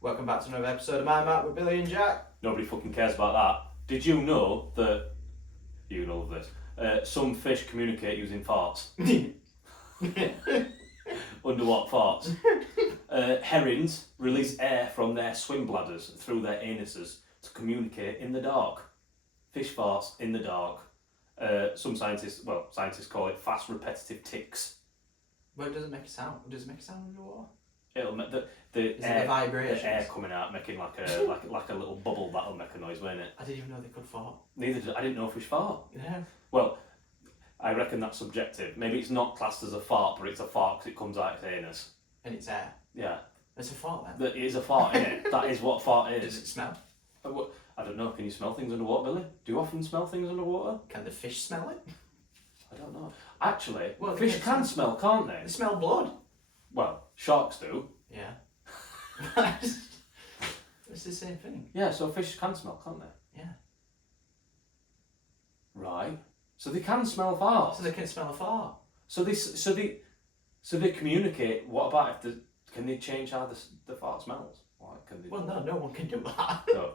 Welcome back to another episode of My Map with Billy and Jack. Nobody fucking cares about that. Did you know that, you know this, some fish communicate using farts? Underwater farts. Herons release air from their swim bladders through their anuses to communicate in the dark. Fish farts in the dark. Some scientists call it fast repetitive ticks. But it doesn't make a sound. Does it make a sound underwater? It'll make the Is air, it the vibrations? the air coming out, making like a little bubble that'll make a noise, won't it? I didn't even know they could fart. Neither did I. Didn't know fish fart. Yeah. Well, I reckon that's subjective. Maybe it's not classed as a fart, but it's a fart because it comes out its anus. And it's air. Yeah, It's a fart then. that is a fart, innit? That is what a fart Does is. it smell? I don't know. Can you smell things underwater, Billy? Do you often smell things underwater? Can the fish smell it? I don't know. Actually, Well, they fish can can smell, can't they? They smell blood. Well, sharks do. Yeah. It's the same thing. Yeah, so fish can smell, can't they? Yeah. Right. So they can smell farts. So they can smell a fart. So they communicate. What about if can they change how the fart smells? Like, can they? Well, no one can do that. No.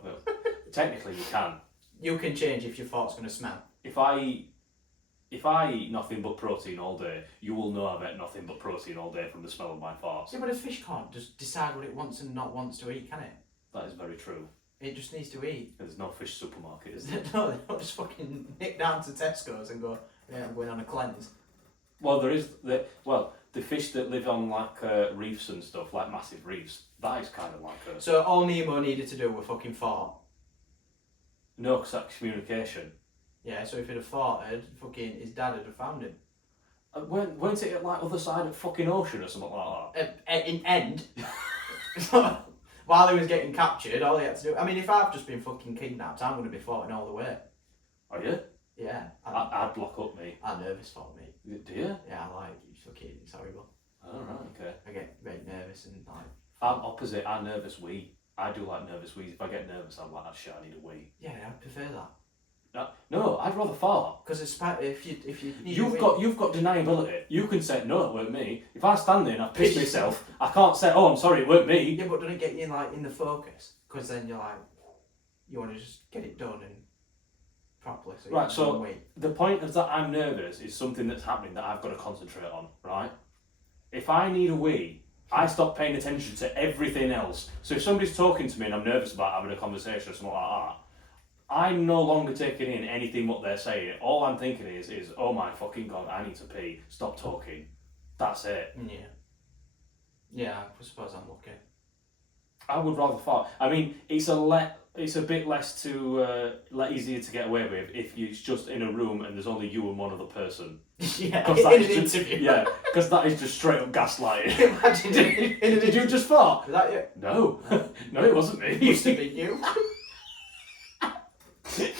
Technically, you can. You can change if your fart's going to smell. If I eat nothing but protein all day, you will know I've ate nothing but protein all day from the smell of my farts. Yeah, but a fish can't just decide what it wants and not wants to eat, can it? That is very true. It just needs to eat. There's no fish supermarket, is there? No, they don't just fucking nick down to Tesco's and go, yeah, I'm going on a cleanse. Well, there is the fish that live on like reefs and stuff, like massive reefs. That is kind of like a So all Nemo needed to do was fucking fart. no, 'cause that's communication. Yeah, so if he'd have farted, fucking his dad would have found him. Weren't it at like other side of fucking ocean or something like that? In end, while he was getting captured, all he had to do. I mean, if I've just been fucking kidnapped, I'm going to be farting all the way. Are you? Yeah. I'd block up me. I'm nervous for me. Do you? Yeah, I like fucking. It's horrible. Oh right, okay. I get very nervous and like. I'm opposite. I'm nervous wee. I do like nervous wees. If I get nervous, I'm like, oh, shit, I need a wee. Yeah, I prefer that. No, I'd rather fart. Because it's if you need You've got deniability. You can say no, it weren't me. If I stand there and I piss Piss myself, I can't say, oh, I'm sorry, it weren't me. Yeah, but don't it get you in the focus? Because then you're like, you want to just get it done and properly. So Right, so- wait. The point of that I'm nervous is something that's happening that I've got to concentrate on, right? If I need a wee, I stop paying attention to everything else. So if somebody's talking to me and I'm nervous about having a conversation or something like that, I'm no longer taking in anything what they're saying. All I'm thinking is oh my fucking god, I need to pee. Stop talking. That's it. Yeah. Yeah, I suppose I'm lucky. I would rather fart. I mean, it's a bit less easier to get away with if it's just in a room and there's only you and one other person. Yeah, 'Cause in that an is just- interview. Yeah, because that is just straight up gaslighting. Imagine Did you just fart? Is that you? No, no, it wasn't It me. used to be you.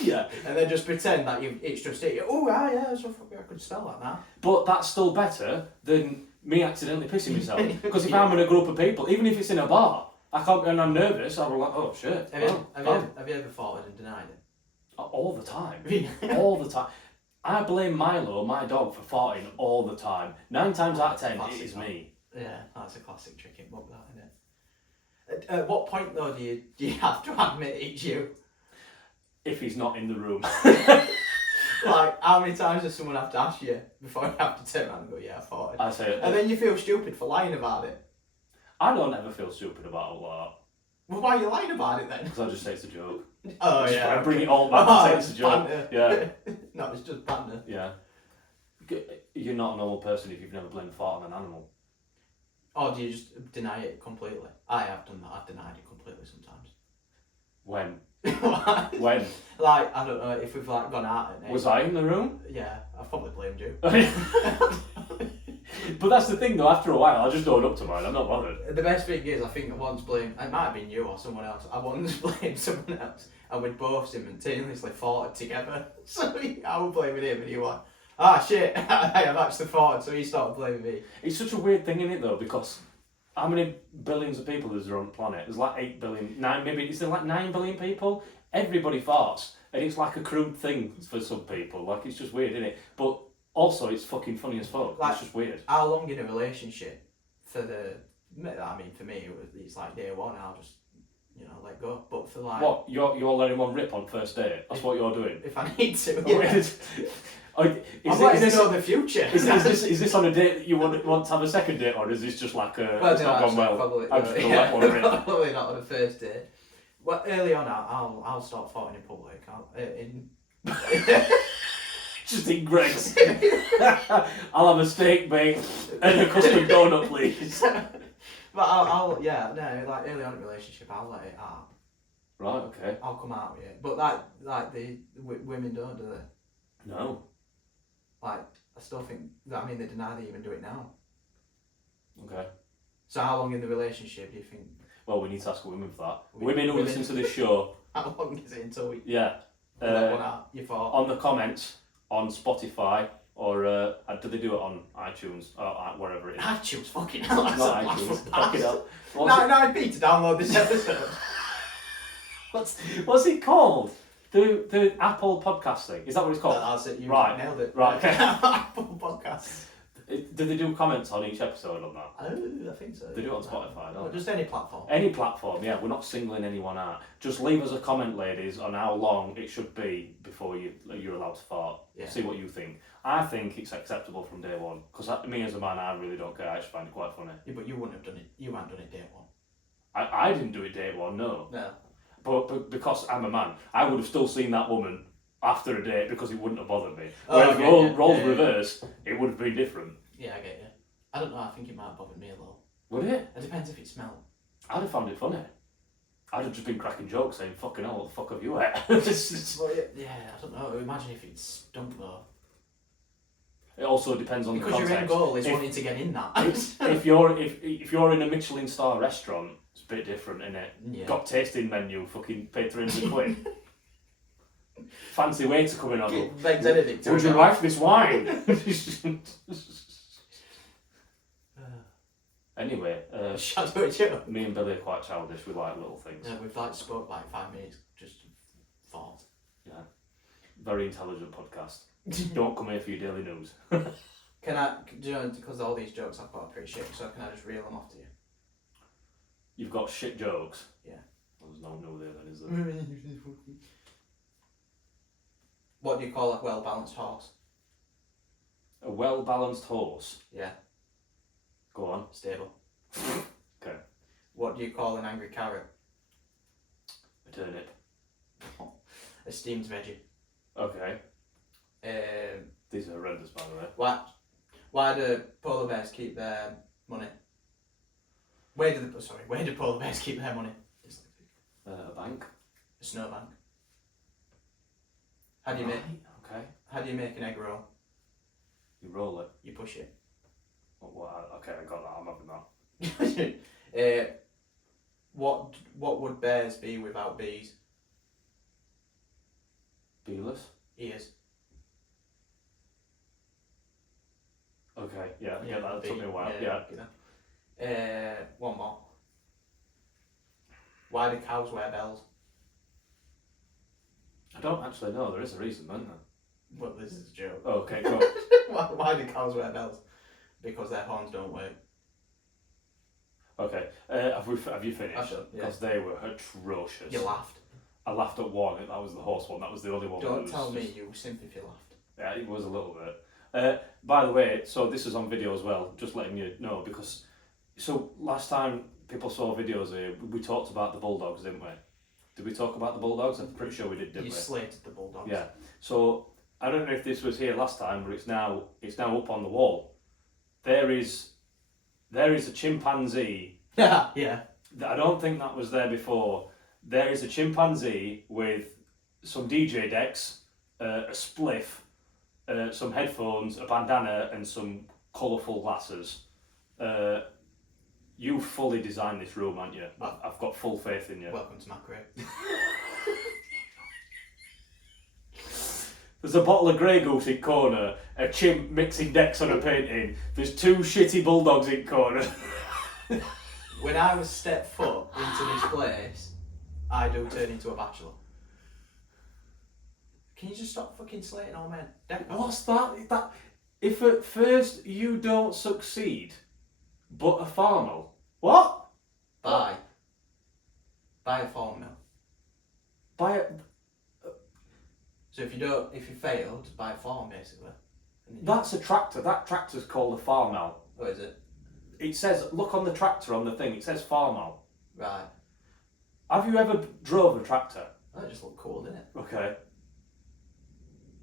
Yeah, And then just pretend that it's just it. Oh, yeah, so I could spell that now. but that's still better than me accidentally pissing myself. Because if I'm in a group of people, even if it's in a bar, I can't, and I'm nervous, I'll be like, oh shit. Have you oh. ever farted and denied it? All the time. Yeah. All the time. I blame Milo, my dog, for farting all the time. 9 times out of 10, Classic it is dog. me. Yeah, that's a classic chicken book, that, isn't it? At what point, though, do you have to admit it's you? If he's not in the room. Like, how many times does someone have to ask you before you have to turn around and go, yeah, I farted? I say, And then you feel stupid for lying about it. I don't ever feel stupid about all that. Well, why are you lying about it then? Because I just say it's a joke. Oh, Just yeah. I bring it all back and say it's a joke. Banter. Yeah. No, it's just banter. Yeah. You're not a normal person if you've never blamed fart on an animal. Or do you just deny it completely? I have done that. I've denied it completely sometimes. When? Like, When? I don't know, if we've like gone out at night. Was I in the room? Yeah, I've probably blamed you. But that's the thing though, after a while I just own up to mine, I'm not bothered. The best thing is, I think I once blamed, it might have been you or someone else, I once blamed someone else and we'd both simultaneously farted together. So I was blaming him and he went, shit, I have actually farted, so he started blaming me. It's such a weird thing, isn't it though, because how many billions of people is there on the planet? There's like 8 billion, 9, maybe, is there like 9 billion people? Everybody farts, and it's like a crude thing for some people, like it's just weird, isn't it? But also it's fucking funny as fuck, Like, it's just weird. How long in a relationship for the, I mean for me it's like day one, I'll just you know, let go. But for like, What, you're letting one rip on first date? That's what you're doing? if I need to, Oh, yeah. I'm letting this, know the future. is this on a date that you want to have a second date, or is this just like a, Well, it's no, not gone actually, well, probably, I'm just going to let one rip? Probably not on the first date. Well, early on, I'll start farting in public. Just in Greg's. I'll have a steak bake and a custard donut, please. But I'll yeah, no, like early on in a relationship, I'll let it out. Right, okay. I'll come out with it. But that, like, the women don't, do they? No. Like, I still think that, I mean, they deny they even do it now. Okay. So how long in the relationship do you think? Well, we need to ask women for that. Women- Women who women- listen to this show, How long is it until we yeah. put that one out? You thought? On the comments on Spotify, or do they do it on iTunes or wherever it is? iTunes, fucking hell, that's Not a blast iTunes. from Fuck it past. up. What's, No, B to download this episode. what's it called? The Apple podcast thing. Is that what it's called? That's it, you Right, nailed it. right, okay. Apple Podcasts. Do they do comments on each episode on that? Oh, I think so. They do it on Spotify, don't Or they? just any platform. Any platform, yeah. We're not singling anyone out. Just leave us a comment, ladies, on how long it should be before you're allowed to fart. Yeah. See what you think. I think it's acceptable from day one. Because me as a man, I really don't care. I just find it quite funny. Yeah, but you wouldn't have done it. You hadn't done it day one. I didn't do it date one, no. No. But because I'm a man, I would have still seen that woman after a date because it wouldn't have bothered me. Oh, Whereas okay, yeah, roles yeah, yeah. reverse, it would have been different. Yeah, I get you. I don't know. I think it might have bothered me a little. Would it? It depends if it smelled. I'd have found it funny. I'd have just been cracking jokes saying, fucking hell, what the fuck have you ate? It Well, yeah, I don't know. Imagine if it stunk though. also depends on Because the your end context. goal is If- wanting to get in that. if you're in a Michelin star restaurant, it's a bit different, isn't it? Yeah. Got tasting menu, fucking pay 300 quid. Fancy waiter coming on. Get Meg Benedict. Would you like this wine? Anyway, Shadow Joe. me and Billy are quite childish. We like little things. Yeah, we've like spoke like 5 minutes just thought. Yeah. Very intelligent podcast. Don't come here for your daily news. Can I, do you know, because all these jokes I've got are pretty shit, so can I just reel them off to you? You've got shit jokes. Yeah. Well, there's no no there then, is there? What do you call a well-balanced horse? A well-balanced horse. Yeah, Go on. stable. Okay. What do you call an angry carrot? A turnip. A steamed veggie. Okay. These These are horrendous, by the way. Why do polar bears keep their money? Where do polar bears keep their money? A bank. A snowbank. How do you make Okay. an egg roll? You roll it. You push it. Okay, I got that. I'm having that. What would bears be without bees? Beeless. Ears. Okay. Yeah, I get that. It took me a while. Yeah. Yeah. One more. Why do cows wear bells? I don't actually know. There is a reason, isn't there? Well, this is a joke. Okay, cool. Why do cows wear bells? Because their horns don't work. Okay. Have you I've finished? done, yeah. Because they were atrocious. You laughed. I laughed at one. That was the horse one. That was the only one. that Don't was tell me just- you simply if you laughed. Yeah, it was a little bit. By the way, so this is on video as well. Just letting you know because so last time people saw videos here, we talked about the bulldogs, didn't we? Did we talk about the bulldogs? I'm pretty sure we did, didn't You we? slated the bulldogs. Yeah. So I don't know if this was here last time, but it's now up on the wall. There is a chimpanzee. Yeah. I don't think that was there before. There is a chimpanzee with some DJ decks, a spliff, some headphones, a bandana, and some colourful glasses. You fully designed this room, haven't you? I've got full faith in you. Welcome to my crib. There's a bottle of Grey Goose in corner, a chimp mixing decks on a painting. There's two shitty bulldogs in corner. When I was step foot into this place, I do turn into a bachelor. Can you just stop fucking slating all men? What's that? If at first you don't succeed, but a farmer. What? Bye. Buy a farm mill. Buy a... So if you fail, just buy a farm basically. That's a tractor. That tractor's called a farm-out. What is it? It says, look on the tractor on the thing, it says farm-out. Right. Have you ever drove a tractor? Oh, it just look cool, didn't it? Okay.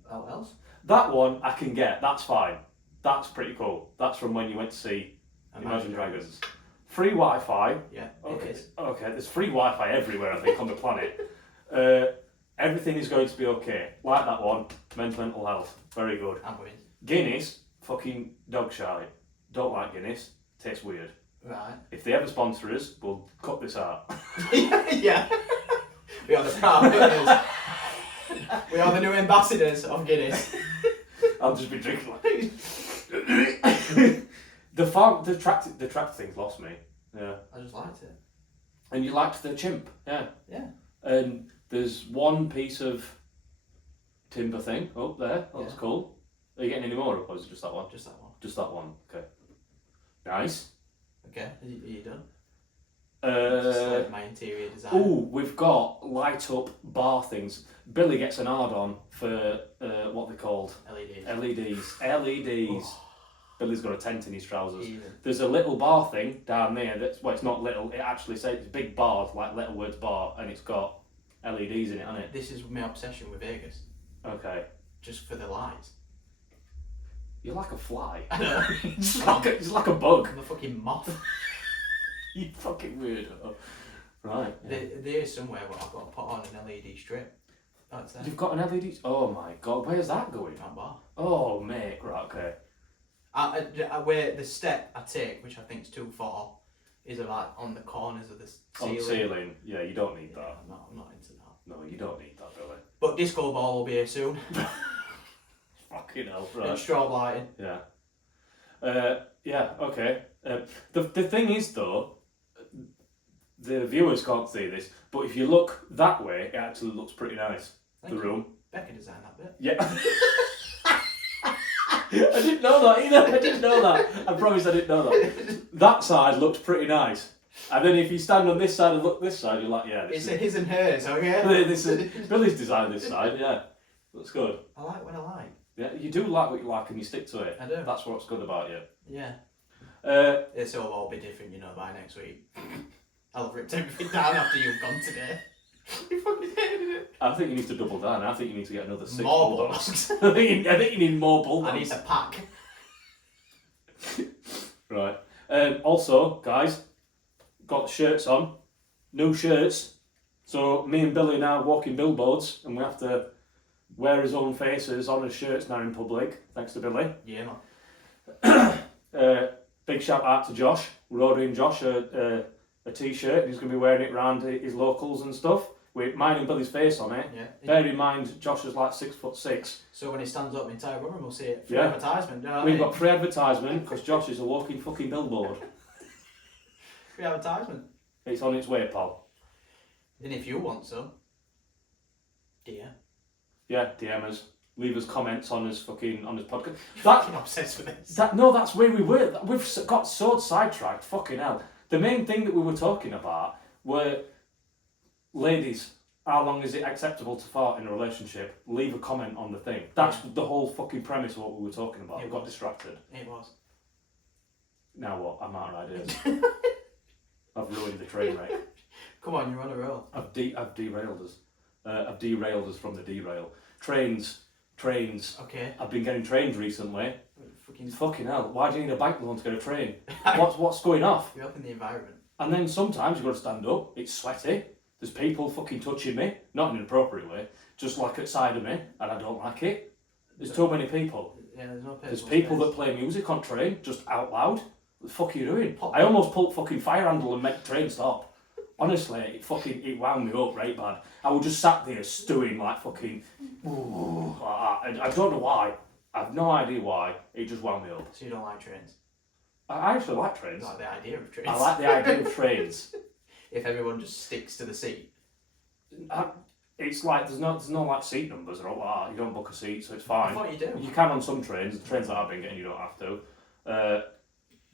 What else? That one I can get, that's fine. That's pretty cool. That's from when you went to see Imagine Dragons. Free Wi-Fi. Yeah, Okay. it is. Okay, there's free Wi-Fi everywhere, I think, on the planet. Everything is going to be okay. Like that one, men's mental health. Very good. I'm with. Guinness, fucking dog shite. Don't like Guinness. Tastes weird. Right. If they ever sponsor us, we'll cut this out. Yeah. We are the proud winners. We are the new ambassadors of Guinness. I'll just be drinking like the tractor thing's lost me. Yeah. I just liked it. And you liked the chimp. Yeah. Yeah. And there's one piece of timber thing up there. That's Yeah. cool. Are you getting any more, or is it just that one? Just that one. Just that one. Okay. Nice. Okay. Are you done? Just like my interior design. Oh, we've got light up bar things. Billy gets an hard on for what they called LEDs. LEDs. Oh. Billy's got a tent in his trousers. Even. There's a little bar thing down there. That's well, it's not little. It actually says it's big bar, like letter words bar, and it's got LEDs in it, hasn't it? This is my obsession with Vegas. Okay. Just for the lights. You're like a fly. I know. It's like a bug. I'm a fucking moth. You fucking weirdo. Right. Yeah. There is somewhere where I've got to put on an LED strip. That's it. You've got an LED. Oh my god, where's that going? That bar. Oh mate, right, okay. Where the step I take, which I think is too far, is like on the corners of the On ceiling. the ceiling. Yeah, you don't need Yeah, that. I'm not into that. No, you don't need that, Billy. But disco ball will be here soon. Fucking hell, And right. strobe lighting. Yeah. Yeah, okay. The thing is though, the viewers can't see this, but if you look that way, it actually looks pretty nice. Thank The you. room. Becca designed that bit. Yeah. I didn't know that either. I didn't know that. I promise I didn't know that. That side looks pretty nice. And then if you stand on this side and look this side, you're like, yeah, It's this a his and hers, okay? this is Billy's designed this side, yeah. Looks good. I like what I like. Yeah, you do like what you like and you stick to it. I do. That's what's good about you. Yeah. Uh, This will all be different, by next week. I'll have ripped everything down after you've gone today. You fucking hated it. I think you need to double down. I think you need to get another 6 More bulldogs. bulldogs. I think you need more bulldogs. I need a pack. Right. Also, guys, got shirts on. New shirts. So me and Billy now walking billboards, and we have to wear his own faces on his shirts now in public. Thanks to Billy. Yeah, man. Big shout out to Josh. We're ordering Josh a t-shirt. He's going to be wearing it around his locals and stuff, with mine and Billy's face on it. Yeah. Bear in mind, Josh is like 6'6". So when he stands up, the entire room will see it. Free Yeah. advertisement. You know what I We've mean? got free advertisement because Josh is a walking fucking billboard. Free advertisement. It's on its way, pal. And if you want some, dear. Yeah, DM us. Leave us comments on his podcast. Fucking obsessed with this. That's where we were. We've got so sidetracked. Fucking hell. The main thing that we were talking about were, ladies, how long is it acceptable to fart in a relationship? Leave a comment on the thing. That's the whole fucking premise of what we were talking about. It We got was. distracted. It was. Now what? I'm out of ideas. I've ruined the train wreck. Come on, you're on a roll. I've derailed us. I've derailed us from the derail. Trains. Okay. I've been getting trained recently. Fucking. Fucking hell, why do you need a bike loan to get a train? What's going off? You're up in the environment. And then sometimes you've got to stand up, it's sweaty, there's people fucking touching me, not in an appropriate way, just like outside of me, and I don't like it. There's too many people. Yeah, there's no There's personal people space. that play music on train, just out loud. What the fuck are you doing? Pop. I almost pulled fucking fire handle and made the train stop. Honestly, it wound me up right bad. I was just sat there stewing like fucking, like that. I don't know why. I have no idea why. It just wound me up. So you don't like trains? I actually like trains. You like the idea of trains? I like the idea of trains. If everyone just sticks to the seat. It's like there's no like seat numbers or all that. You don't book a seat, so it's I fine. thought you do. You can on some trains. The trains that I've been getting, you don't have to.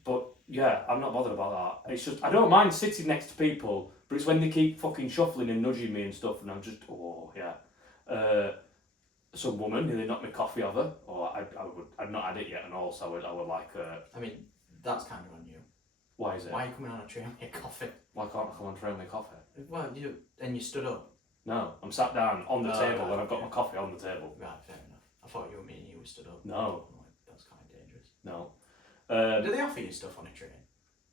But yeah, I'm not bothered about that. It's just I don't mind sitting next to people But it's when they keep fucking shuffling and nudging me and stuff, and I'm just, oh yeah. Some woman nearly knocked me coffee over, or I'd not had it yet, and also I would like. I mean, that's kind of on you. Why is it? Why are you coming on a train with your coffee? Why can't I come on train with coffee? Well, you stood up. No, I'm sat down on the table, right, and I've got my coffee on the table. Right, fair enough. I thought you were meaning you were stood up. No. I'm like, that's kind of dangerous. No. Do they offer you stuff on a train?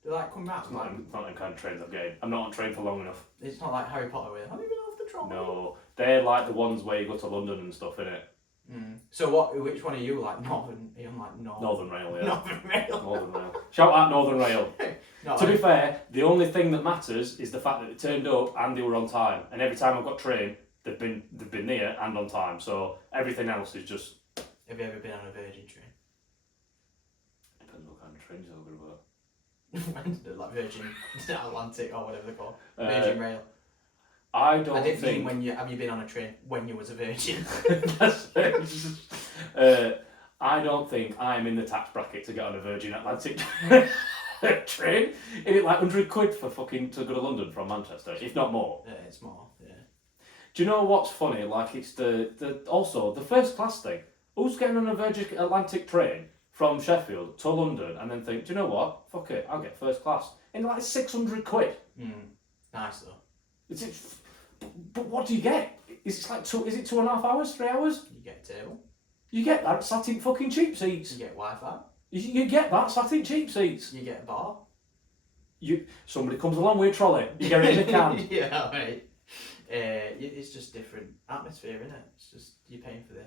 Do they like come round? It's not the kind of trains I'm getting. I'm not on train for long enough. It's not like Harry Potter where have you been off the trolley? No, they're like the ones where you go to London and stuff, innit? So which one are you like? Northern? Are you on like Northern Rail, yeah. Northern Rail. Northern Rail. Shout out Northern Rail. No, To be fair, the only thing that matters is the fact that they turned up and they were on time. And every time I've got train, they've been near and on time. So everything else is just. Have you ever been on a Virgin train? Depends what kind of train you're talking about. Like Virgin Atlantic or whatever they're called. Virgin Rail. I don't I didn't think. mean have you been on a train when you was a virgin? I don't think I'm in the tax bracket to get on a Virgin Atlantic train. Is it like £100 for fucking to go to London from Manchester, if not more? Yeah, it's more. Yeah. Do you know what's funny? Like it's the also the first class thing. Who's getting on a Virgin Atlantic train from Sheffield to London and then think, do you know what? Fuck it, I'll get first class. In like £600. Nice though. But what do you get? Is it like is it 2.5 hours, 3 hours? You get a table. You get that sat in fucking cheap seats. You get Wi-Fi. You get that sat in cheap seats. You get a bar. Somebody comes along with a trolley. You get it in a can. Yeah, right. It's just different atmosphere, isn't it? It's just you're paying for the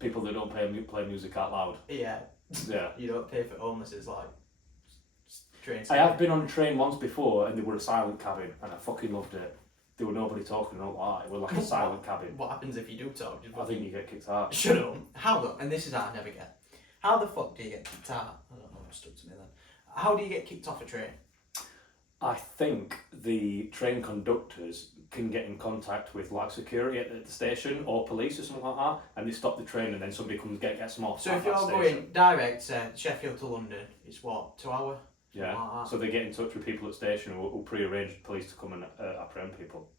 People that don't play music out loud. yeah. Yeah. You don't pay for homelesses like trains. I have been on a train once before, and they were a silent cabin, and I fucking loved it. There were nobody talking, not lie. It was like a silent cabin. What happens if you do talk? I think you get kicked out. Shut up. How though? And this is how I never get. How the fuck do you get kicked out? I don't know what stuck to me then. How do you get kicked off a train? I think the train conductors can get in contact with like security at the station or police or something like that, and they stop the train, and then somebody comes gets them off. So at if you're that station. going direct Sheffield to London, it's what, 2 hours? Yeah. Like that. So they get in touch with people at station who pre-arrange police to come and apprehend people.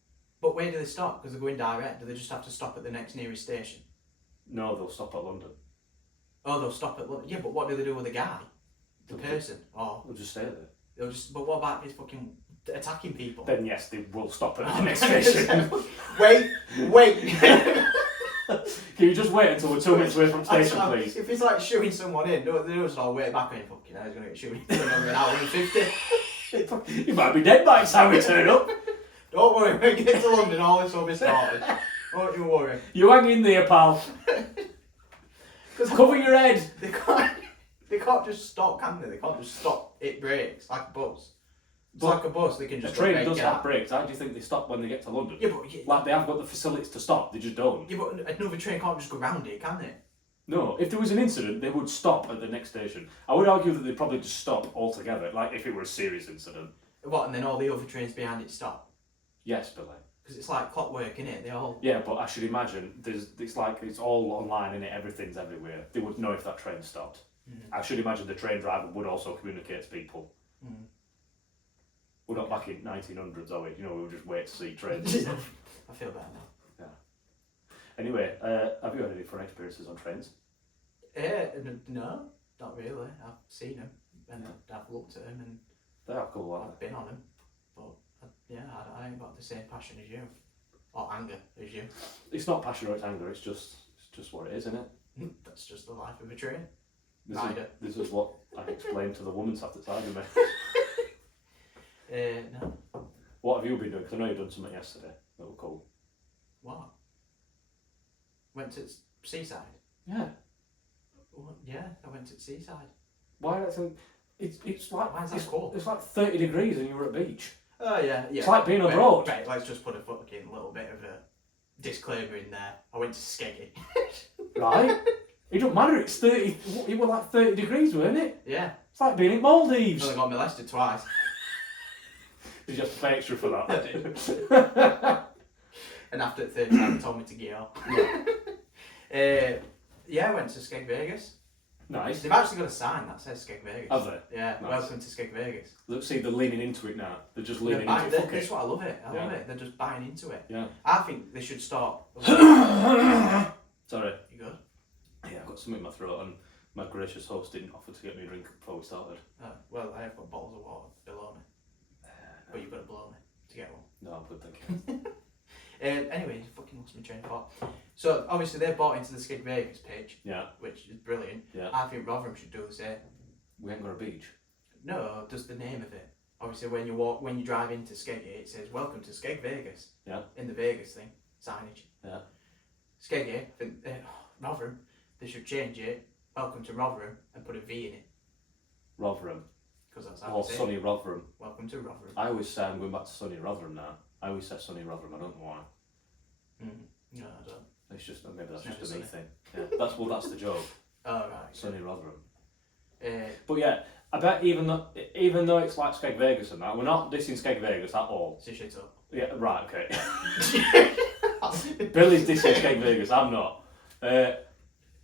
But where do they stop? Because they're going direct. Do they just have to stop at the next nearest station? No, they'll stop at London. Oh, they'll stop at London. Yeah, but what do they do with the guy? The person? Or They'll just stay there. they'll just. But what about if he's fucking attacking people? Then yes, they will stop at the next station. Wait. Can you just wait until we're 2 minutes away from station, please? If he's like shooing someone in, don't they just all wait back and fucking hell, he's going to get shooting for another hour and 50. You might be dead by the time we turn up. Don't worry, when we get to London, all this will be sorted. Don't you worry. You hang in there, pal. Cover your head. They can't just stop, can they? They can't just stop. It breaks like a bus. It's like a bus. They can The just. train does have brakes. How do you think they stop when they get to London? Yeah, but Like they have got the facilities to stop. They just don't. yeah, but another train can't just go round it, can they? No, if there was an incident, they would stop at the next station. I would argue that they'd probably just stop altogether, like if it were a serious incident. What? And then all the other trains behind it stop Yes, Billy. because it's like clockwork, innit? They all. Yeah, but I should imagine it's all online in it. Everything's everywhere. They would know if that train stopped. I should imagine the train driver would also communicate to people. We're not back in 1900s, are we? You know, we would just wait to see trains and stuff. I feel better now. Anyway, have you had any fun experiences on trains? No, not really. I've seen them and I've looked at them and They are cool, aren't I've been on them, but I ain't got the same passion as you, or anger as you. they? It's not passion or it's anger. It's just what it is, isn't it? That's just the life of a train. This is what I explained to the woman sat beside me. No. What have you been doing? Because I know you've done something yesterday that was cool. What? Went to Seaside? Yeah. Well, yeah, I went to Seaside. Why? It's like Why is that cool? It's like 30 degrees and you're at a beach. Oh yeah. It's like being abroad. Right, let's just put a fucking little bit of a disclaimer in there. I went to Skeggy. Right? It don't matter. It's 30. It was like 30 degrees, weren't it? Yeah. It's like being in Maldives. I got molested twice. Did you have to pay extra for that? I did. And after the third time, they told me to get off. Yeah, I went to Skeg Vegas. Nice. They've actually got a sign that says Skeg Vegas. Have they? Yeah, Nice. welcome to Skeg Vegas. Look, see, they're leaning into it now. They're just They're leaning buying, into it. Fuck that's it. what I love it. I love Yeah. it. They're just buying into it. Yeah. I think they should start. Sorry. You good? Yeah, I've got something in my throat and my gracious host didn't offer to get me a drink before we started. Well, I have got bottles of water below me, but you've got to blow me to get one. No, I'm good, thank you. Anyway, fucking lost my train of thought. So obviously they've bought into the Skeg Vegas page, Yeah, which is brilliant. yeah. I think Rotherham should do the same. We ain't got a beach. No, just the name of it. Obviously, when you drive into Skeggy, it says "Welcome to Skeg Vegas." Yeah. In the Vegas thing, signage. Yeah. Skeggy, I think, Rotherham, they should change it. Welcome to Rotherham and put a V in it Rotherham. because that's how Or it's sunny Rotherham. Welcome to Rotherham. I always say I'm going back to sunny Rotherham now. I always say sunny Rotherham, I don't know why. No, I don't. It's just, maybe that's Never just a me sunny. thing. Yeah, that's the joke. Oh right. Sunny Rotherham. Uh, But yeah, I bet even though it's like Skeg Vegas and that, we're not dissing Skeg Vegas at all. so shut up. Yeah, right, okay. Billy's dissing Skeg Vegas, I'm not.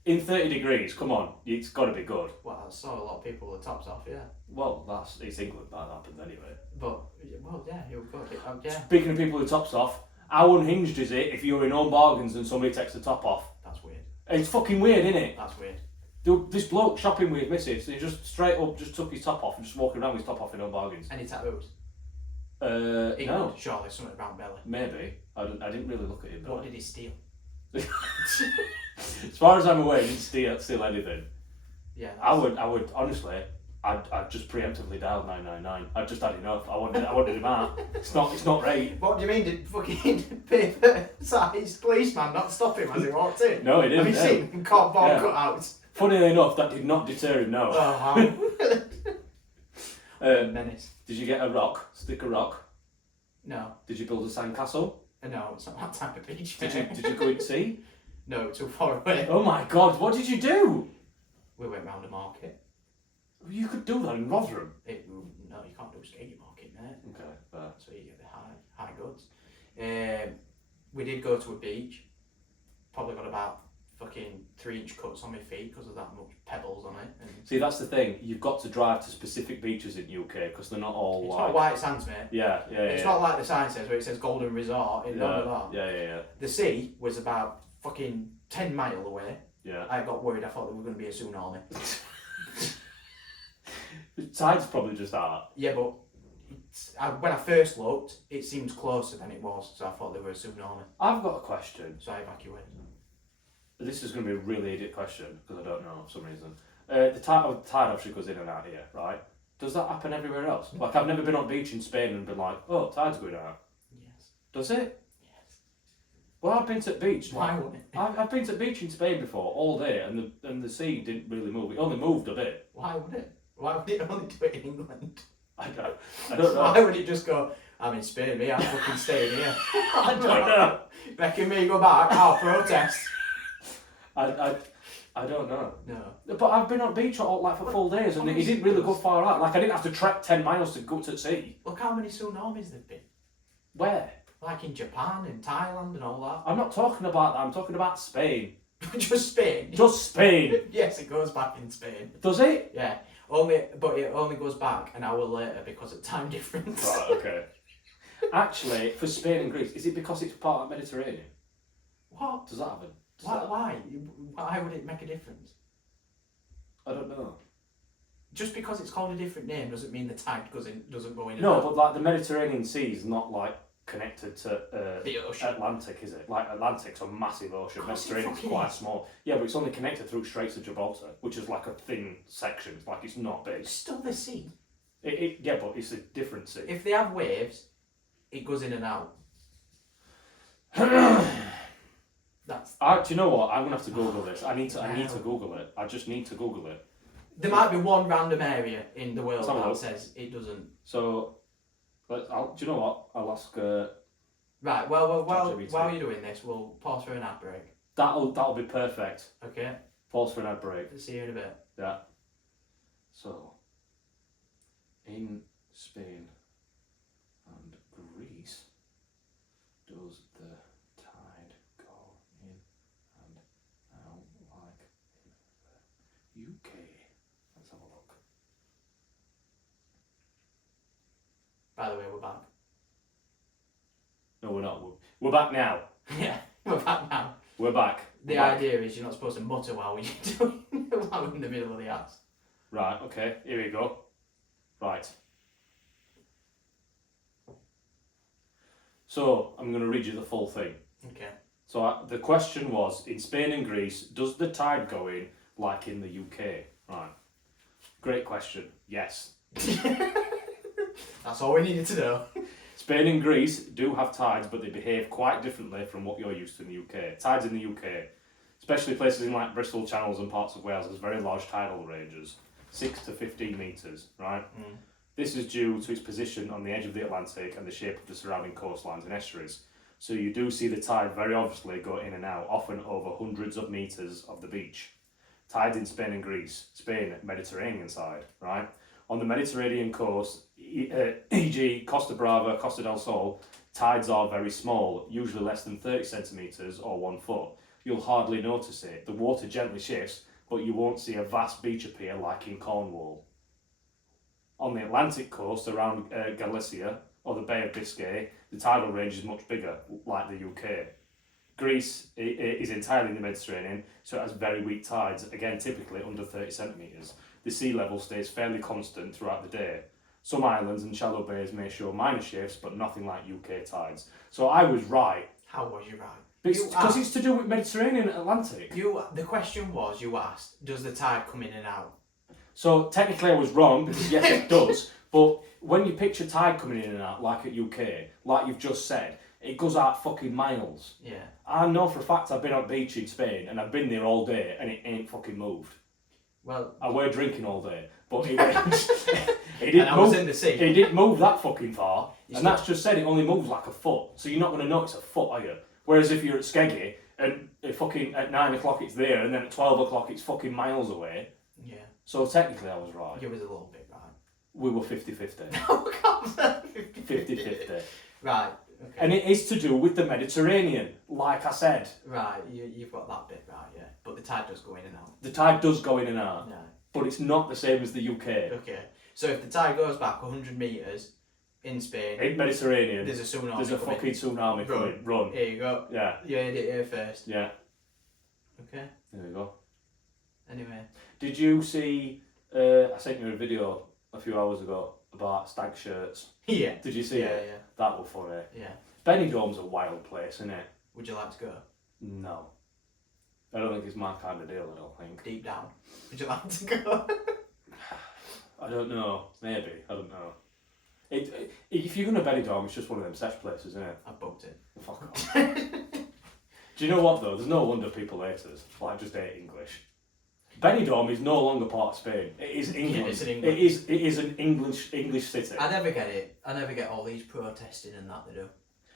In 30 degrees, come on, it's got to be good. Well, I saw a lot of people with the tops off, yeah. Well, it's England, that happened anyway. But well, yeah, it was good. Yeah, Speaking of people with tops off, how unhinged is it if you're in Home Bargains and somebody takes the top off? that's weird. It's fucking weird, isn't it? That's weird. This bloke shopping with missus, he just straight up just took his top off and just walking around with his top off in Home Bargains. Any tattoos? No, No. Surely something around belly. maybe. I didn't really look at him. What Though. did he steal? As far as I'm aware, he didn't steal anything. Yeah. I would honestly, I'd just preemptively dialed 999. I'd just had enough. I wanted him out. It's not right. What do you mean? Did fucking paper-sized policeman not stop him as he walked in? No, he didn't. Have you no. seen cardboard Yeah. cutouts? Funnily enough, that did not deter him. No. Oh wow. Menace. Did you get a rock? Stick a rock? No. Did you build a sandcastle? No, it's not that type of beach. Did you go in sea? No, too far away. Oh my God! What did you do? We went round the market. You could do that in Rotherham. No, you can't do a skating market, mate. Okay, fair. That's where you get the high goods. We did go to a beach. Probably got about fucking 3-inch cuts on my feet because of that much pebbles on it. And See, that's the thing. You've got to drive to specific beaches in UK because they're not all it's like. not white sands, mate. Yeah. It's not like the sign says where it says Golden Resort. None of that. Yeah. The sea was about fucking 10 mile away. Yeah. I got worried. I thought there was going to be a tsunami. The tide's probably just out. Yeah, but when I first looked, it seemed closer than it was, so I thought there was a tsunami. I've got a question. So I evacuated. This is going to be a really idiot question because I don't know for some reason. The tide obviously goes in and out here, right? Does that happen everywhere else? Like, I've never been on a beach in Spain and been like, oh, tide's going out. Yes. Does it? Yes. Well, I've been to the beach. Why wouldn't it? I've been to the beach in Spain before all day, and the sea didn't really move. It only moved a bit. Why would it? Why would it only do it in England? I don't know. Why would it just go, I'm in Spain, me, I'm fucking staying here. I don't know. Becky me go back, I'll protest. I don't know. No. But I've been on the beach for full days, and it didn't really go far out. Like, I didn't have to trek 10 miles to go to the sea. Look how many tsunamis there've been. Where? Like in Japan and Thailand and all I'm not talking about that. I'm talking about Spain. that. Just Spain. Just Spain. Yes, it goes back in Spain. Does it? Yeah. But it only goes back an hour later because of time difference. Right, okay. Actually, for Spain and Greece, is it because it's part of the Mediterranean? What? Does that happen? Why? Why would it make a difference? I don't know. Just because it's called a different name doesn't mean the tide doesn't go in. No, and out. but like the Mediterranean Sea is not like connected to The ocean. Atlantic, is it? Like Atlantic's a massive ocean. Of course it Mediterranean's fucking quite is. small. Yeah, but it's only connected through Straits of Gibraltar, which is like a thin section. Like it's not big. It's still the sea. Yeah, but it's a different sea. If they have waves, it goes in and out. That's. Do you know what? I'm gonna have to Google this. I need to Google it. I just need to Google it. There might be one random area in the world Let's have a that look. says it doesn't. So, do you know what? I'll ask. Right. Well, ChatGPT. while you're doing this, we'll pause for an ad break. That'll be perfect. Okay. Pause for an ad break. See you in a bit. Yeah. So, in Spain and Greece, does the tide go in and out like in the UK No, we're not. We're back now. Yeah, we're back now. We're back. The idea is you're not supposed to mutter while you're doing while in the middle of the ads. Right, okay, here we go. Right. So, I'm going to read you the full thing. Okay. So, the question was, in Spain and Greece, does the tide go in like in the UK? Right. Great question. Yes. That's all we needed to know. Spain and Greece do have tides, but they behave quite differently from what you're used to in the UK. Tides in the UK, especially places in like Bristol Channels and parts of Wales, there's very large tidal ranges, 6 to 15 metres, right? Mm. This is due to its position on the edge of the Atlantic and the shape of the surrounding coastlines and estuaries. So you do see the tide very obviously go in and out, often over hundreds of metres of the beach. Tides in Spain and Greece, Spain, Mediterranean side, right? On the Mediterranean coast, e.g. Costa Brava, Costa del Sol, tides are very small, usually less than 30 centimetres or 1 foot. You'll hardly notice it. The water gently shifts, but you won't see a vast beach appear like in Cornwall. On the Atlantic coast around Galicia or the Bay of Biscay, the tidal range is much bigger, like the UK. Greece is entirely in the Mediterranean, so it has very weak tides, again typically under 30 centimetres. The sea level stays fairly constant throughout the day. Some islands and shallow bays may show minor shifts, but nothing like UK tides. So I was right. How was you right? Because it's to do with Mediterranean and Atlantic. The question was, you asked, does the tide come in and out? So technically I was wrong, because yes it does, but when you picture tide coming in and out, like at UK, like you've just said, it goes out fucking miles. Yeah. I know for a fact I've been on a beach in Spain, and I've been there all day, and it ain't fucking moved. Well, I were drinking all day, but it didn't and I move. was in the sea. It didn't move that fucking far, You and that's just said it only moves like a foot. So you're not going to notice a foot, are you? Whereas if you're at Skeggy and fucking at 9 o'clock it's there, and then at 12 o'clock it's fucking miles away. Yeah. So technically I was right. You was a little bit right. We were 50-50. Oh God. 50-50. Right. Okay. And it is to do with the Mediterranean, like I said. Right. You've got that bit right. Yeah. But the tide does go in and out. The tide does go in and out, No. but it's not the same as the UK. Okay. So if the tide goes back 100 metres in Spain, In Mediterranean, there's a tsunami. there's a coming. fucking tsunami coming. Run. Here you go. Yeah, You heard it here first. yeah. Okay. There we go. Anyway. Did you see, I sent you a video a few hours ago about stag shirts. Yeah. Did you see Yeah. it? That was funny. Yeah. Benidorm's a wild place, isn't it? Would you like to go No. I don't think it's my kind of deal, I don't think. deep down? Would you like to go? I don't know. Maybe. I don't know. If you're going to Benidorm, it's just one of them sex places, isn't it? I booked it. Fuck off. Do you know what though? There's no wonder people hate us. Like, just hate English. Benidorm is no longer part of Spain. It is England. Yeah, it's in England. It is an English city. I never get it. I never get all these protesting and that they do.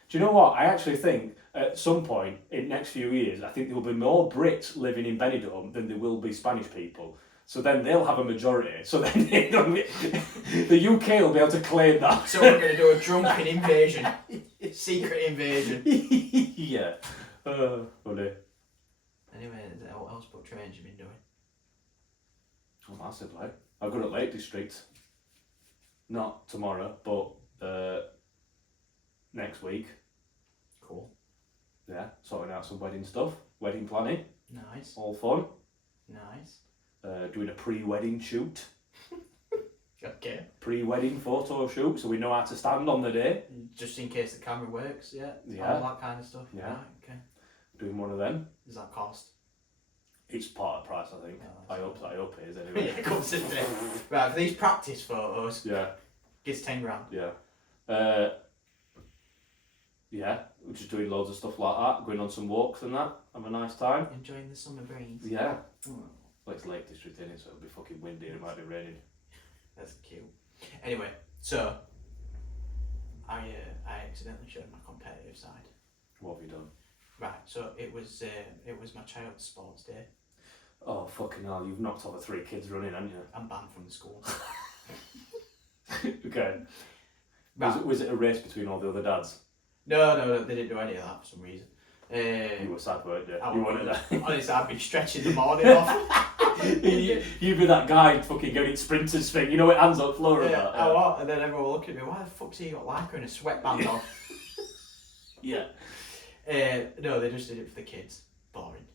Do you know what? I actually think at some point in the next few years, I think there will be more Brits living in Benidorm than there will be Spanish people. So then they'll have a majority. So then the UK will be able to claim that. So we're going to do a drunken invasion. Secret invasion. Yeah. Funny. Anyway, what else but trains you been doing? Oh, massively. I've got at Lake District. Not tomorrow, but next week. Cool. Yeah, sorting out some wedding stuff. Wedding planning. Nice. All fun. Nice. Doing a pre-wedding shoot. Okay. Pre-wedding photo shoot, so we know how to stand on the day. Just in case the camera works, yeah. Yeah. All that kind of stuff. Yeah. Right, okay. Doing one of them. Does that cost? It's part of the price, I think. Oh, I hope it is anyway. Yeah, it comes in there. Right, for these practice photos, Yeah, it's 10 grand. yeah. Yeah, we're just doing loads of stuff like that, going on some walks and that, have a nice time. Enjoying the summer breeze. Yeah. Oh, Well, it's Lake District in it, so it'll be fucking windy and it might be raining. that's cute. Anyway, so I accidentally showed my competitive side. What have you done? Right, so it was my child's sports day. Oh, fucking hell, you've knocked over 3 kids running, haven't you? I'm banned from the school. Okay. Right. Was it a race between all the other dads? No, they didn't do any of that for some reason. You were sad, weren't you? I You wanted that. Honestly, I've been stretching the morning off. You'd be that guy fucking going sprinters thing, you know, with hands on the floor and Yeah, that. I was, and then everyone will look at me, why the fuck's he got lycra and a sweatband on? Yeah. No, they just did it for the kids. Boring.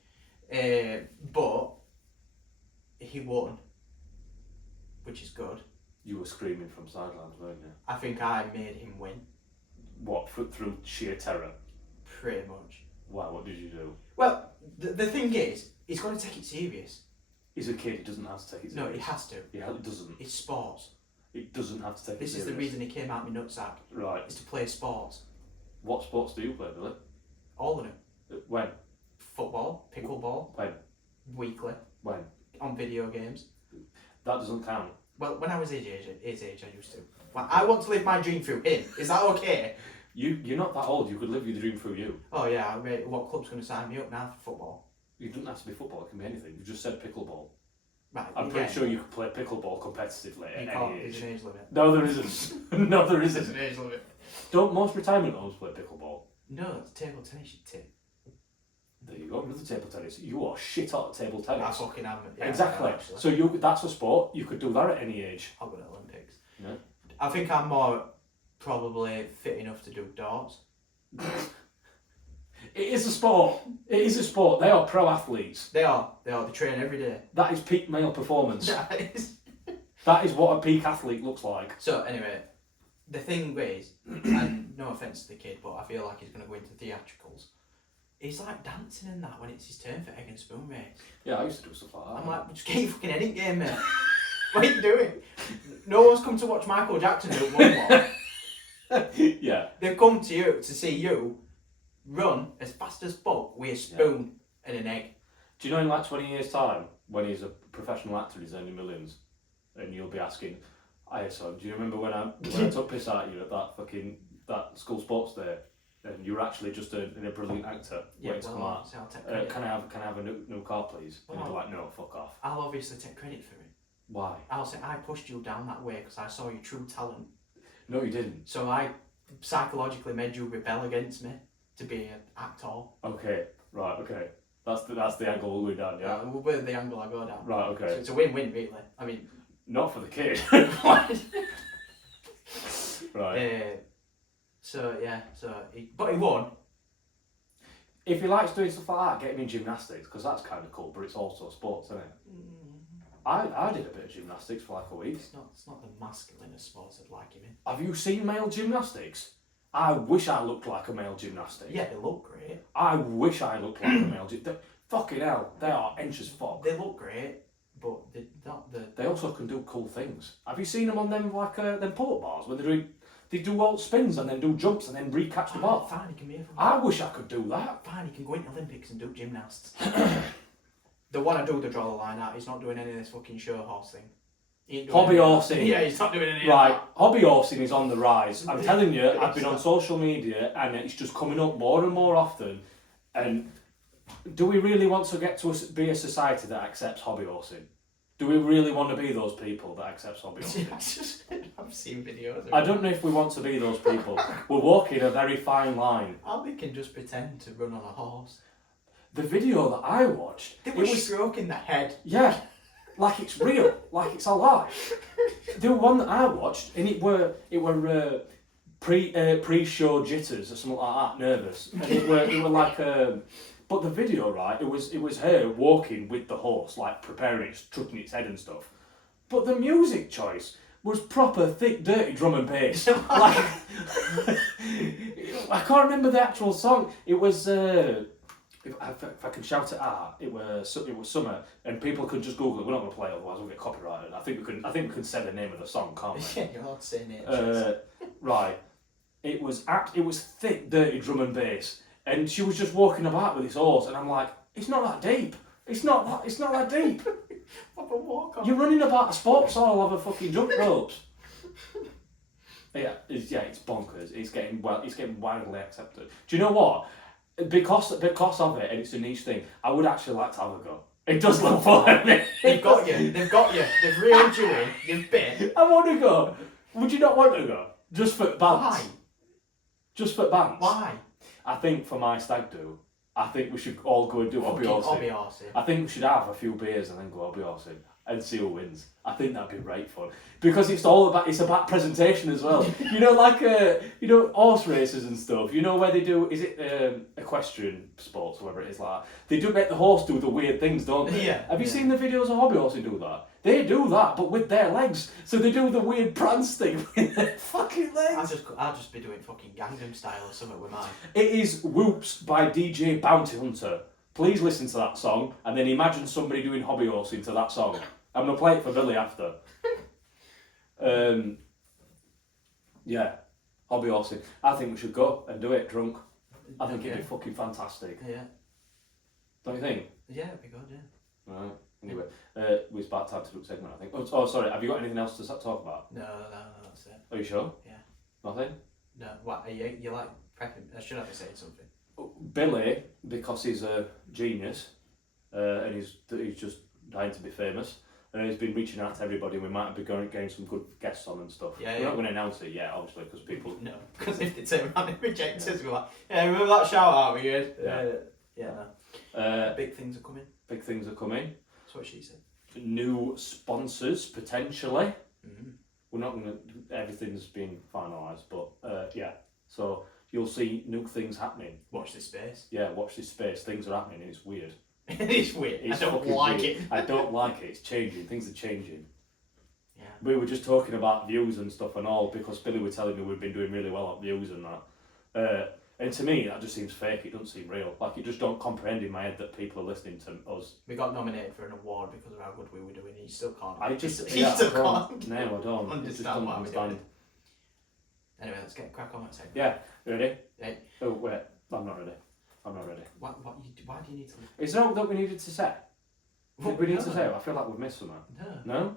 But he won, which is good. You were screaming from sidelines, weren't you? I think I made him win, What, through sheer terror? pretty much. Why, what did you do? Well, the thing is, he's got to take it serious. He's a kid, he doesn't have to take it No, serious. he has to. Yeah, it doesn't. It's sports. It doesn't have to take This it is serious. the reason he came out my nutsack. Right. Is to play sports. What sports do you play, Billy? All of them. When? Football, pickleball, When? weekly, When? on video games. That doesn't count. Well, when I was his age, I used to. Well, I want to live my dream through him. Is that okay? You're not that old, you could live your dream through you. Oh yeah, what club's going to sign me up now for football? You don't have to be football, it can be anything. You just said pickleball. Right, I'm pretty sure you could play pickleball competitively You at can't, any there's age. an age limit. No, there isn't. No, there There's isn't. an age limit. Don't most retirement homes play pickleball? No, it's table tennis, you tip. There you go, another table tennis. You are shit at table tennis. I fucking am. Yeah, Exactly. I am, actually. So that's a sport. You could do that at any age. I'll go to Olympics. Yeah. I think I'm more probably fit enough to do darts. It is a sport. It is a sport. They are pro athletes. They are. They train every day. That is peak male performance. That is. That is what a peak athlete looks like. So anyway, the thing is, and no offence to the kid, but I feel like he's going to go into theatricals. He's like dancing and that when it's his turn for egg and spoon race. Yeah, I used to do stuff like that. I'm like, just get your fucking head in game, mate. What are you doing? No one's come to watch Michael Jackson do one. Yeah. They've come to you to see you run as fast as fuck with a spoon and an egg. Do you know in like 20 years' time, when he's a professional actor, he's earning millions, and you'll be asking, son, do you remember when I took piss at you at that school sports day, and you were actually just a brilliant actor waiting to come out? So I'll take credit. Can I have a new car, please? And he'll be like, no, fuck off. I'll obviously take credit for it. Why? I'll say I pushed you down that way because I saw your true talent. No, you didn't. So I psychologically made you rebel against me to be an actor. Okay, right, okay. That's the angle we're going down, yeah? With the angle I go down. Right, okay. So it's a win-win, really. I mean... Not for the kid. Right. But he won. If he likes doing stuff like that, get him in gymnastics, because that's kind of cool, but it's also sports, isn't it? I did a bit of gymnastics for like a week. It's not the masculine of sports I'd like him in. Have you seen male gymnastics? I wish I looked like a male gymnastic. Yeah, they look great. I wish I looked like a male gymnastic. Fucking hell, they are inch as fuck. They look great, but they're not the... They also can do cool things. Have you seen them on them like them pull-up bars when they do all spins and then do jumps and then re-catch the ball? Fine, he can be everyone. I wish I could do that. Fine, he can go into Olympics and do gymnasts. The one I do the draw the line out, he's not doing any of this fucking show horse thing. Hobby horsing. Yeah, he's not doing any Right, of that. hobby horsing is on the rise. I'm telling you, I've been on social media and it's just coming up more and more often. And do we really want to get to be a society that accepts hobby horsing? Do we really want to be those people that accepts hobby horsing? I've seen videos. I don't know if we want to be those people. We're walking a very fine line. How they can just pretend to run on a horse. The video that I watched, They it were was stroking the head. yeah, like it's real, like it's alive. The one that I watched, and it were pre-show jitters or something like that, nervous, and it were like but the video, right? It was her walking with the horse, like preparing it, strutting its head and stuff. But the music choice was proper thick, dirty drum and bass. Like I can't remember the actual song. It was. If I can shout it out, it was summer, and people can just Google it. We're not going to play it, otherwise we'll get copyrighted. I think we can say the name of the song, can't we? Yeah, you're allowed to say names. Right. It was thick, dirty drum and bass, and she was just walking about with this horse, and I'm like, it's not that deep. It's not that deep. What a walk on. You're running about a sports hall over fucking jump ropes. It's bonkers. It's getting widely accepted. Do you know what? Because of it, and it's a niche thing, I would actually like to have a go. It does look fun. They've got you. They've reeled you in. You've bit. I want to go. Would you not want to go? Just for bands. Why? Just for bands. Why? I think for my stag do, I think we should all go and do hobby Fucking horsing. hobby horsing. I think we should have a few beers and then go hobby horsing. and see who wins. I think that'd be right fun because it's about presentation as well. Like horse races and stuff. Where they do equestrian sports or whatever it is like that. They do make the horse do the weird things, don't they? Yeah. Have you seen the videos of hobby horsing do that? They do that, but with their legs. So they do the weird prance thing with their fucking legs. I'll just be doing fucking Gangnam Style or something with mine. It is Whoops by DJ Bounty Hunter. Please listen to that song and then imagine somebody doing hobby horsing to that song. I'm going to play it for Billy after. Yeah, hobby horsing. I think we should go and do it drunk. I think it'd be fucking fantastic. Yeah. Don't you think? Yeah, it'd be good, yeah. Right. Anyway, it's about time to do a segment, I think. Oh, sorry. Have you got anything else to talk about? No, that's it. Are you sure? Yeah. Nothing? No, what, are you like prepping? I should have been saying something. Billy, because he's a genius, and he's just dying to be famous, and he's been reaching out to everybody, and we might be getting some good guests on and stuff. Yeah, We're not going to announce it yet, obviously, because people... No, because if they turn around and reject us, we're like, yeah, remember that shout out we had? No. Big things are coming. Big things are coming. That's what she said. New sponsors, potentially. Mm-hmm. We're not going to... Everything's been finalised, but yeah. So you'll see new things happening. Watch this space. Yeah, watch this space. Things are happening and it's weird. It's weird. It's I don't fucking like weird. it. I don't like it. It's changing. Things are changing. Yeah. We were just talking about views and stuff and all because Billy was telling me we've been doing really well at views and that. And to me, that just seems fake. It doesn't seem real. Like, it just don't comprehend in my head that people are listening to us. We got nominated for an award because of how good we were doing. You still can't. I just... You yeah, still I don't. can't. No, I don't. Understand why we're doing it. Anyway, let's get crack on that segment. Yeah. Ready? Yeah. Oh, wait. I'm not ready. Why do you need to... Is there all that we needed to say? Did we need to No. say? I feel like we've missed something. No. No?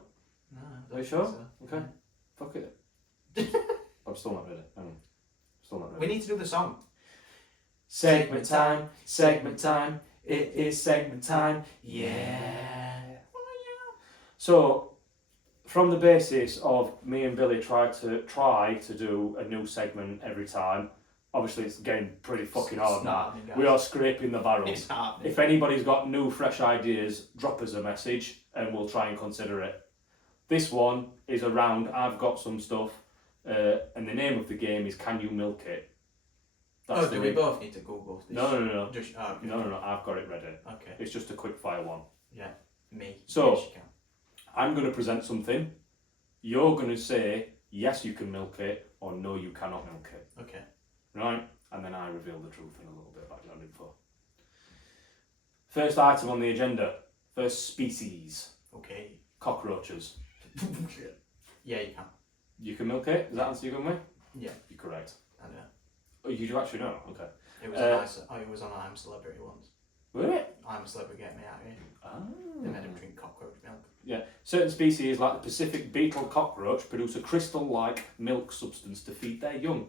No. I Are you don't sure? think so. Okay. Fuck it. I'm still not ready. Still not ready. We need to do the song. Segment time, it is segment time, yeah. So, from the basis of me and Billy try to do a new segment every time, obviously it's getting pretty fucking hard now. We are scraping the barrel. It's happening. If anybody's got new, fresh ideas, drop us a message and we'll try and consider it. This one is around, I've got some stuff, and the name of the game is Can You Milk It? That's do we both need to Google this? No. Just, okay. No, I've got it ready. Okay. It's just a quick fire one. Yeah, me. So- Yes, you can. I'm going to present something. You're going to say, yes, you can milk it, or no, you cannot milk it. Okay. Right? And then I reveal the truth and a little bit of background info. First item on the agenda. First species. Okay. Cockroaches. Yeah, you can. You can milk it? Is that answer you're going with? Yeah. You're correct. I know. Oh, you do actually know? Okay. It was it was on I'm a Celebrity once. Were it? I'm a Celebrity, get me out of here. Ah. They made him drink cockroach milk. Yeah. Certain species, like the Pacific beetle cockroach, produce a crystal-like milk substance to feed their young,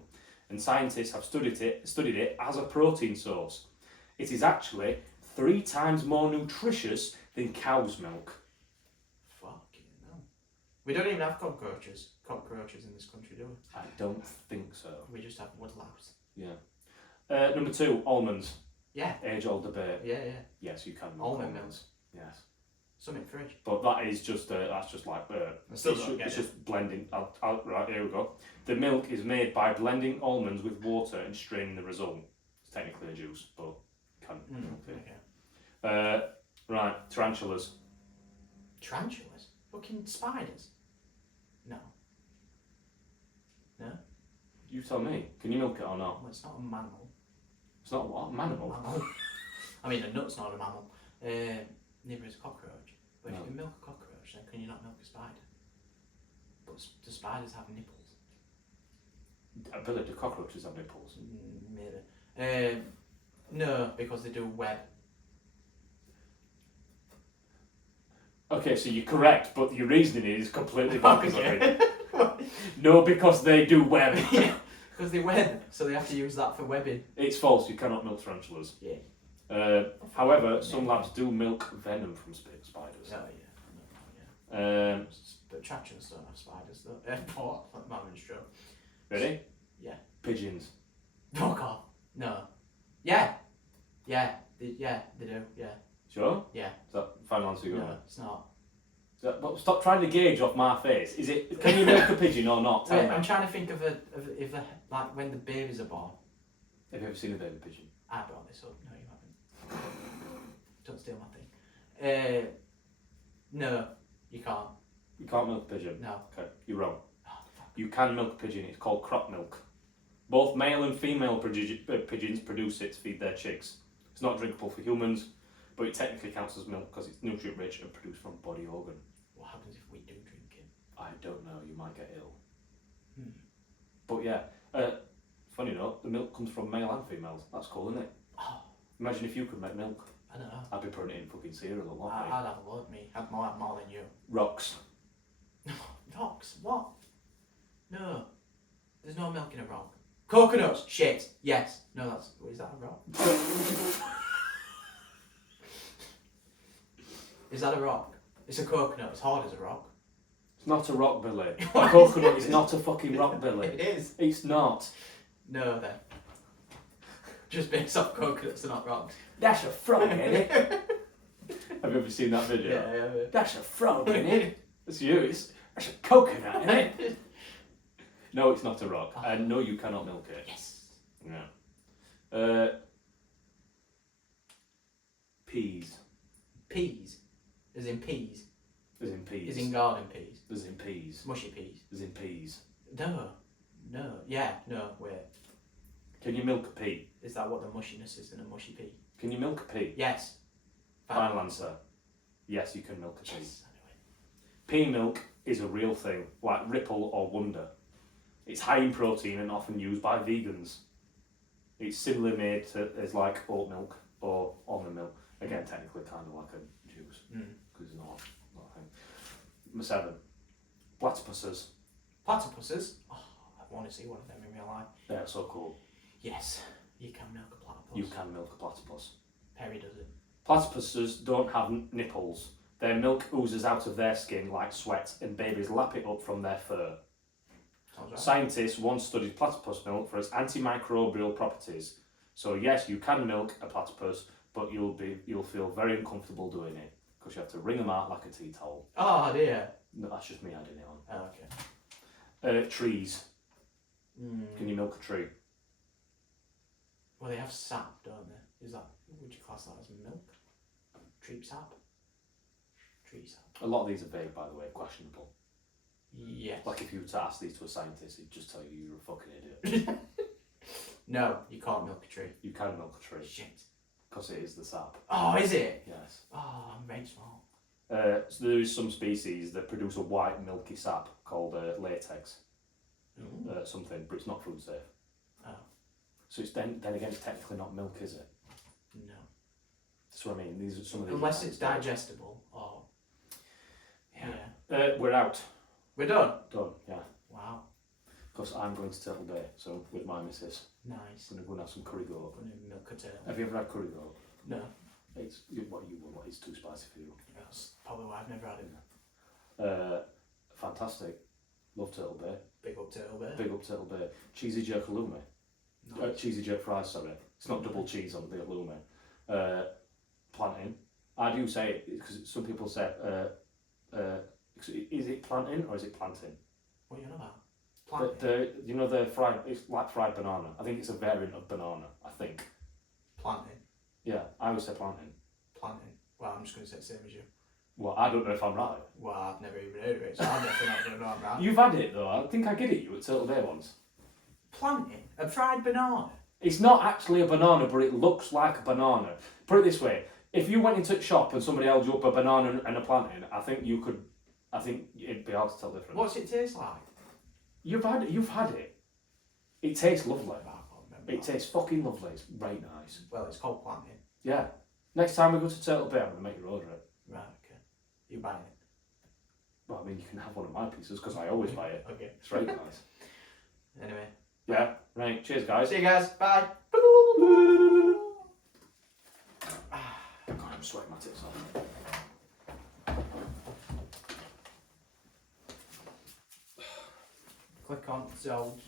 and scientists have studied it as a protein source. It is actually 3 times more nutritious than cow's milk. Fucking hell. We don't even have cockroaches in this country, do we? I don't think so. We just have woodlouse. Yeah. Number 2, almonds. Yeah. Age-old debate. Yeah. Yes, you can milk Almond almonds. Yes. Some in fridge. But that is just that's just like still don't get it's it. just blending. Right, here we go. The milk is made by blending almonds with water and straining the result. It's technically a juice, but can milk it. Okay. Right, tarantulas. Tarantulas? Fucking spiders? No. No? You tell me. Can you milk it or not? Well, it's not a mammal. It's not what? Manimal? Mammal. I mean, a nut's not a mammal. Neither is a cockroach. But if No. you can milk a cockroach, then can you not milk a spider? But do spiders have nipples? Billy, do cockroaches have nipples? Maybe. No, because they do web. Okay, so you're correct, but your reasoning is completely bonkers. Okay. No, because they do web. Yeah, because they web, so they have to use that for webbing. It's false. You cannot milk tarantulas. Yeah. However, some labs do milk venom from spiders. Oh yeah. But tarantulas don't have spiders though. What? Like man and stroke. Ready? Yeah. Pigeons. Fuck off. No. Yeah. Yeah. They do. Yeah. Sure? Yeah. Is that final answer you got? No, it's not. But stop trying to gauge off my face. Is it? Can you milk a pigeon or not? Tell Wait, me. I'm trying to think of if like when the babies are born. Have you ever seen a baby pigeon? I brought this up. No, you haven't. Don't steal my thing. No, you can't. You can't milk a pigeon. No. Okay, you're wrong. Oh, fuck. You can milk a pigeon. It's called crop milk. Both male and female pigeons produce it to feed their chicks. It's not drinkable for humans, but it technically counts as milk because it's nutrient rich and produced from body organ. What happens if we do drink it? I don't know. You might get ill. Hmm. But yeah, funny enough, the milk comes from male and females. That's cool, isn't it? Oh, Imagine if you could make milk. I don't know. I'd be putting it in fucking cereal a lot. I'd have a load, me. I'd more than you. Rocks. Rocks? What? No. There's no milk in a rock. Coconuts? Shit. Yes. No, that's. Is that a rock? Is that a rock? It's a coconut. It's hard as a rock. It's not a rock, Billy. A What coconut is is it? not a fucking rock, Billy. It is. It's not. No, then. Just based off coconuts, they're not rocks. That's a frog, ain't it? Have you ever seen that video? Yeah. That's a frog, ain't it? That's you. That's a coconut, ain't it? No, it's not a rock. And no, you cannot milk it. Yes. No. Peas. Peas. As in peas. As in peas. As in garden peas. As in peas. Mushy peas. As in peas. No. No. Yeah. No. Wait. Can you milk a pea? Is that what the mushiness is in a mushy pea? Can you milk a pea? Yes. Final answer. Yes, you can milk a pea. Yes. Pea milk is a real thing, like Ripple or Wonder. It's high in protein and often used by vegans. It's similarly made to as like oat milk or almond milk. Again, technically kind of like a juice, because it's not a thing. Number 7. Platypuses. Platypuses. Oh, I want to see one of them in real life. They're so cool. Yes, you can milk a platypus. You can milk a platypus. Perry does it. Platypuses don't have nipples. Their milk oozes out of their skin like sweat, and babies lap it up from their fur. Sounds right. Scientists once studied platypus milk for its antimicrobial properties. So yes, you can milk a platypus, but you'll feel very uncomfortable doing it because you have to wring them out like a tea towel. Oh dear. No, that's just me adding it on. Oh, okay. Trees. Can you milk a tree? Well, they have sap, don't they? Would you class that as milk? Tree sap? Tree sap. A lot of these are vague, by the way, questionable. Yes. Like if you were to ask these to a scientist, he'd just tell you you're a fucking idiot. No, you can't milk a tree. You can milk a tree Shit. because it is the sap. Oh, is it? Yes. Oh, I'm very small. So there is some species that produce a white milky sap called latex. Something, but it's not food safe. Oh. So it's then again, it's technically not milk, is it? No. That's what I mean. These are some of these. Unless it's digestible or. Yeah. We're out. We're done. Done. Yeah. Wow. Because I'm going to Turtle Bay, so with my missus, Nice. I'm going to go and have some curry goat. I'm gonna milk a turtle. Have you ever had curry goat? No. It's what is too spicy for you. That's probably why I've never had it. Fantastic. Love Turtle Bay. Big up turtle bear. Big up Turtle Bay. Cheesy jerk halloumi. Nice. Cheesy jerk fries, sorry. It's not double cheese on the halloumi. Plantain. I do say it because some people say, is it plantain or is it plantain? What are you on about? The the fried, it's like fried banana. I think it's a variant of banana, I think. Planting. Yeah, I always say plantain. Planting. Well, I'm just going to say the same as you. Well, I don't know if I'm right. Well, I've never even heard of it, so I'm definitely not going to know I'm right. You've had it though, I think I get it you at Turtle Bay once. Planting? A fried banana? It's not actually a banana, but it looks like a banana. Put it this way, if you went into a shop and somebody held you up a banana and a plantain, I think it'd be hard to tell the difference. What's it taste like? You've had it. It tastes lovely. I can't remember. It tastes fucking lovely. It's very nice. Well, it's called planting. Yeah. Next time we go to Turtle Bay, I'm gonna make you order it. Right, okay. You buying it? Well, I mean, you can have one of my pieces because I always buy it. Okay. It's very nice. Anyway. Yeah. Right. Cheers, guys. See you guys. Bye. God, I'm sweating my tits off. Click on Zold.